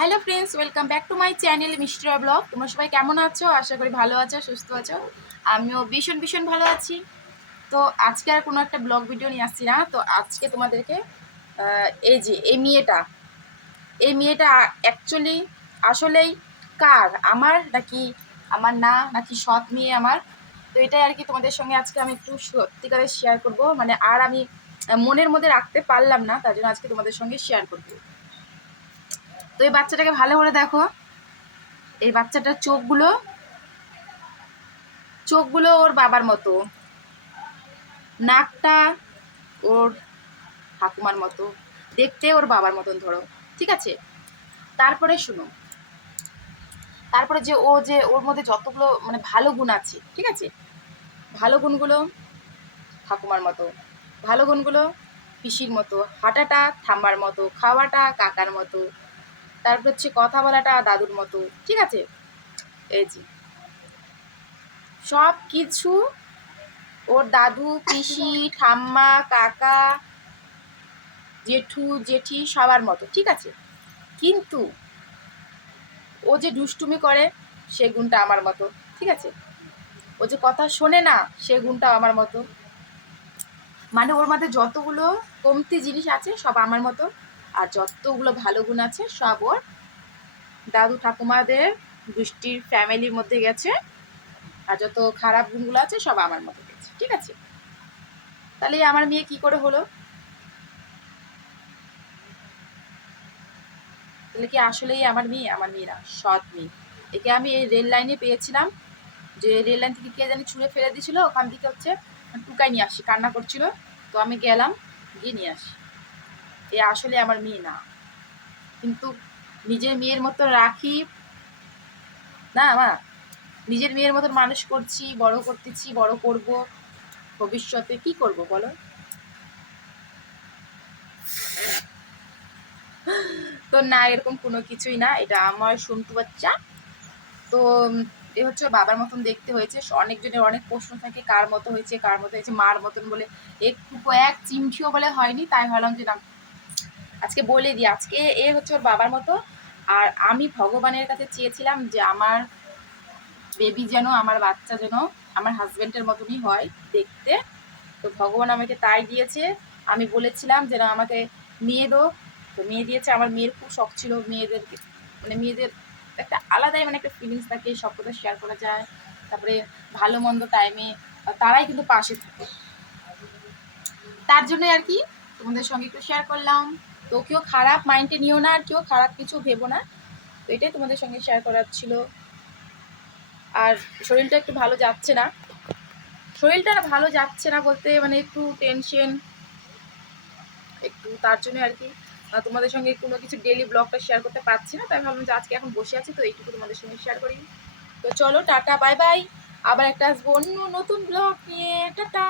Hello friends, welcome back to my channel Mistria blog. তোমরা সবাই কেমন আছো? আশা করি ভালো আছো, সুস্থ আছো। আমিও ভীষণ ভীষণ ভালো আছি। তো আজকে আর কোনো একটা ব্লগ ভিডিও নিয়ে আসছি না। তো আজকে তোমাদেরকে এই যে, এই মেয়েটা এই মেয়েটা অ্যাকচুয়ালি আসলেই কার? আমার নাকি, আমার না, নাকি সৎ মেয়ে আমার? তো এটাই আর কি তোমাদের সঙ্গে আজকে আমি একটু সত্যিকারে শেয়ার করব। মানে আর আমি মনের মধ্যে রাখতে পারলাম না, তার জন্য আজকে তোমাদের সঙ্গে শেয়ার করব। তো এই বাচ্চাটাকে ভালো করে দেখো। এই বাচ্চাটার চোখগুলো চোখগুলো ওর বাবার মতো। নাকটা ওর ঠাকুমার মতো। দেখতে ওর বাবার মতন ধরো, ঠিক আছে? তারপরে শুনো। তারপরে যে ও যে ওর মধ্যে যতগুলো মানে ভালো গুণ আছে, ঠিক আছে? ভালো গুণগুলো ঠাকুমার মতো। ভালো গুণগুলো পিসির মতো। হাঁটাটা ঠাম্মার মতো। খাওয়াটা কাকার মতো। তারপর হচ্ছে কথা বলাটা দাদুর মতো, ঠিক আছে? এই যে। সব কিছু ওর দাদু, পিসি, ঠাম্মা, কাকা, জেঠু, জেঠি সবার মতো, ঠিক আছে? কিন্তু ও যে দুষ্টুমি করে, সে গুণটা আমার মতো, ঠিক আছে? ও যে কথা শোনে না, সে গুণটা আমার মতো। মানে ওর মধ্যে যতগুলো কমতি জিনিস আছে, সব আমার মতো। আর যতগুলো ভালো গুণ আছে, সব ওর দাদু ঠাকুমাদের দুষ্টির ফ্যামিলির মধ্যে গেছে। আর যত খারাপ গুণগুলো আছে, সব আমার মধ্যে গেছে। ঠিক আছে? তাহলে আমার মেয়ে কি করে হলো? তাহলে কি আসলেই আমার মেয়ে? আমার মেয়ে না, সৎ মেয়ে। একে আমি এই রেল লাইনে পেয়েছিলাম। যে রেল লাইন থেকে কে জানি ছুঁড়ে ফেলে দিয়েছিল, ওখান থেকে হচ্ছে টুকাই নিয়ে আসি, কান্না করছিল। তো আমি গেলাম, গিয়ে নিয়ে আসি। এ আসলে আমার মেয়ে না। কিন্তু নিজের মেয়ের মতো রাখি, না মা? নিজের মেয়ের মতন মানুষ করছি, বড় করতেছি, বড় করব, ভবিষ্যতে কি করব বলো? তো না, এরকম কোনো কিছুই না। এটা আমার সন্টু বাচ্চা। তো এ হচ্ছে বাবার মতন দেখতে হয়েছে। অনেকজনের অনেক প্রশ্ন থাকে, কার মতো হয়েছে, কার মতো হয়েছে, মার মতন বলে। একটু এক চিমটিও বলে হয়নি, তাই ভাবলাম যে না আজকে বলে দিই, আজকে এ হচ্ছে ওর বাবার মতো। আর আমি ভগবানের কাছে চেয়েছিলাম যে আমার বেবি যেন, আমার বাচ্চা যেন, আমার হাজবেন্ডের মতনই হয় দেখতে। তো ভগবান আমাকে তাই দিয়েছে। আমি বলেছিলাম যেন আমাকে মেয়ে দো। তো মেয়ে দিয়েছে। আমার মেয়ের খুব শখ ছিল মেয়েদেরকে। মানে মেয়েদের একটা আলাদাই মানে একটা ফিলিংস থাকে, সব কথা শেয়ার করা যায়। তারপরে ভালো মন্দ টাইমে তারাই কিন্তু পাশে থাকে। তার জন্য আর কি তোমাদের সঙ্গে একটু শেয়ার করলাম। তো কেউ খারাপ মাইন্ডে নিও না আর কেউ খারাপ কিছু ভেবো না। তো এটাই তোমাদের সঙ্গে শেয়ার করার ছিল। আর শরীরটা একটু ভালো যাচ্ছে না। শরীরটা ভালো যাচ্ছে না বলতে মানে একটু টেনশন একটু তার জন্য আর কি। তোমাদের সঙ্গে কোনো কিছু ডেলি ব্লগটা শেয়ার করতে পারছি না, তাই ভাবলাম যে আজকে এখন বসে আছি, তো এইটুকু তোমাদের সঙ্গে শেয়ার করি। তো চলো, টাটা বাই বাই আবার একটা আসব অন্য নতুন ব্লগ নিয়ে। টাটা।